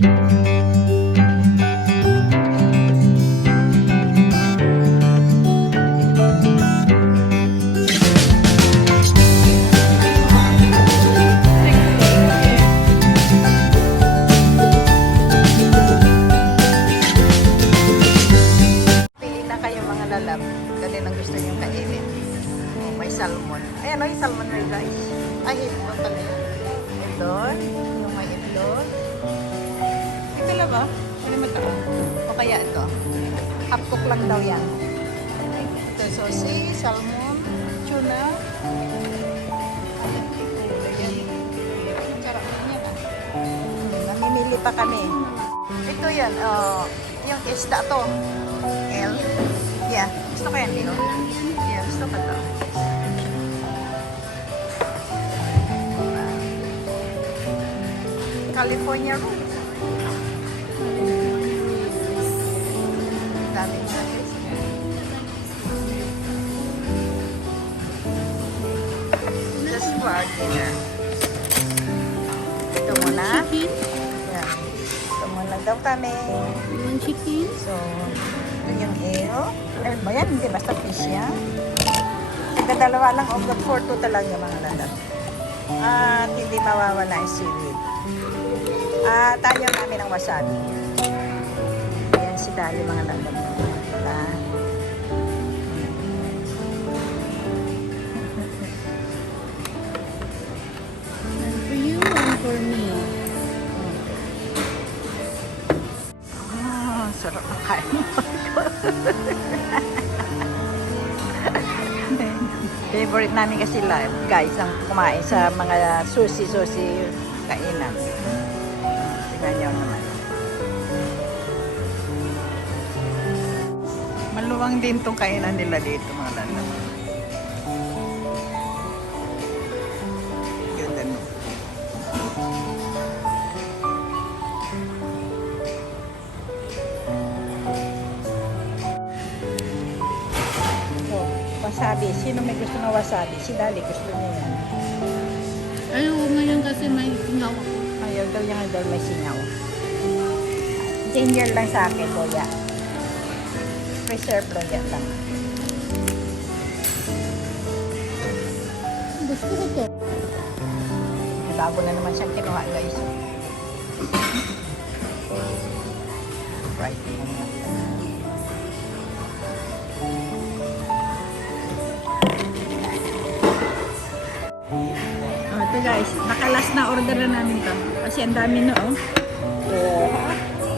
Ganun ang gusto niyong kainin. Oh, may salmon. Ayan o, yung salmon may rice. Ay, itlog pala yun. Itlog. Yung may itlog. Ito lang ba? Ano mo ito? O kaya ito? Half cook lang daw yan. Ito, saucy, salmon, tuna. Ayan, ayan. Sarap na yan ah. Namimili pa kami. Ito yan, yung isda to. L. Yeah, gusto ko yan, Lino. Yeah, gusto ko to. California rolls. Daming nuggets. Just for our dinner. Ito muna. Chicken? Yeah. Ito muna daw kami. Yung chicken? So, ito yung eel. Ay ba yan? Hindi, basta fish yan. Dalawa lang, over 4-2 talaga mga lalab. At hindi mawawala yung seaweed. At tayo namin ang wasabi. Ayan si Dali mga lalab. Diba? One for you, one for me. Sarap ang kain mo. Favorite namin kasi live, guys, ang kumain sa mga sushi kainan. Tingnan nyo naman. Maluwang din tong kainan nila dito, mga lalab. Ganda no. Wasabi. Sino may gusto ng wasabi? Si Dali gusto niya yan. Ayaw ngayon kasi may singaw ako. Ayaw daw niya dahil may singaw. Ginger lang sa akin, kuya. Preserve lang yan lang. Gusto ko to. May bago na naman siyang kinuha, guys. Right. Ito guys, nakalas na order na namin to. Kasi ang dami na oh.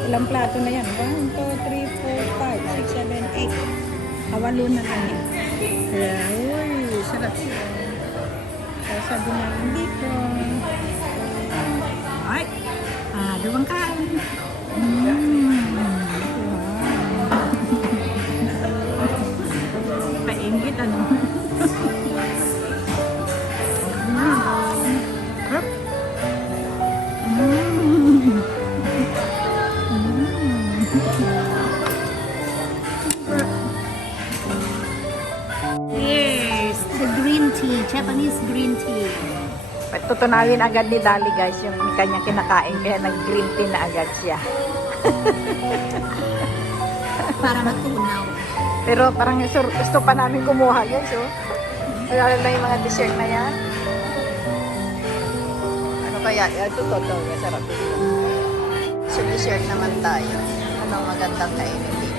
Ilang plato na yan? 1, 2, 3, 4, 5, 6, 7, 8. Awalo na kanya. Kaya, uy, sarap siya. Kaya sabi namin dito. Ay, dalawang kain. Paingit ano? Yes, the green tea, Japanese green tea. Tutunawin agad ni Dali guys yung kanyang kinakain kaya nag-green tea na agad siya. Para matunaw. Pero parang gusto pa namin kumuha guys oh. Lalo na yung mga dessert na yan. Ano kaya? Ito to. Sarap ito. So dessert naman tayo. Anong magandang kainin dito?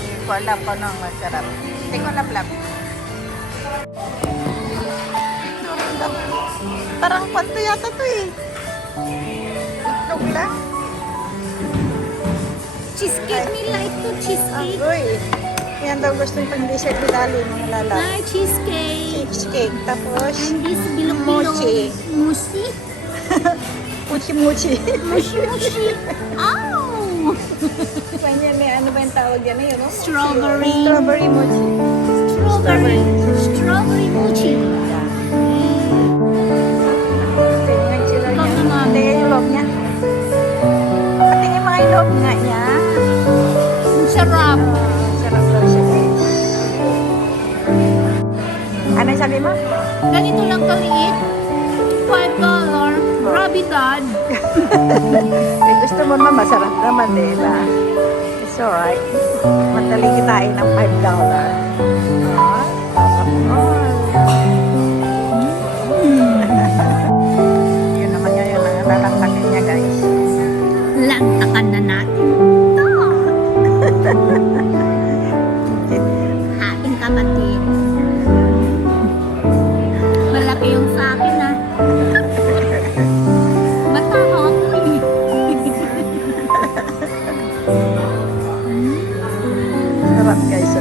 Hindi ko alam kung anong masarap. Hindi ko alam. Parang kwanto yata to eh. Itlog lang. Cheesecake nila ito, cheesecake. Uy, yan daw gusto yung pang-dessert ni Dali, mga lala. Ah, cheesecake. Cheesecake, tapos And this bilog-bilog. Mochi. Mushi? Muchi-muchi. Mushi-mushi. Ow! Kanya may ano ba yung tawag yan yun, no? Strawberry. Strawberry mochi. Strawberry mochi. Tingnan sila Love niya. naman. Hindi, yung loob niya. Patingin mga yung loob nga niya. Ang sarap. Sarap sabi mo? Ganito lang kaliit. $5. Grabe, Dad. Eh, gusto mo naman, masarap naman, di ba? It's alright. Madali kitain ng $5. Ah, yun naman yun, yung lalaktakin niya, guys. Lantakan na natin. Ito. Ating kapatid. Malaki yung sa akin, ah. Matahok. Sarap, guys.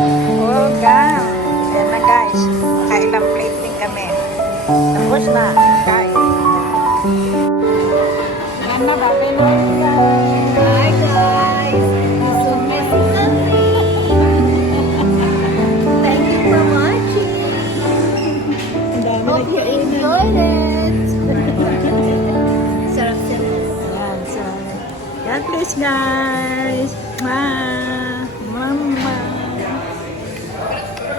Oh, God. Ayan na, guys. Kailang plate din kami. Tapos na. Kain. Ayan na, babay na. Hi, guys. So messy kami. Thank you for watching. Hope you enjoyed it. Sarap-sarap. Ayan, so, God bless, guys. Mama.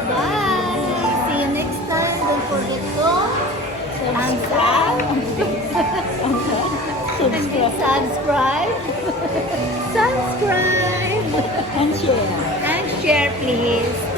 Bye. See you next time. Don't forget to subscribe. Subscribe. Subscribe. And share. And share, please.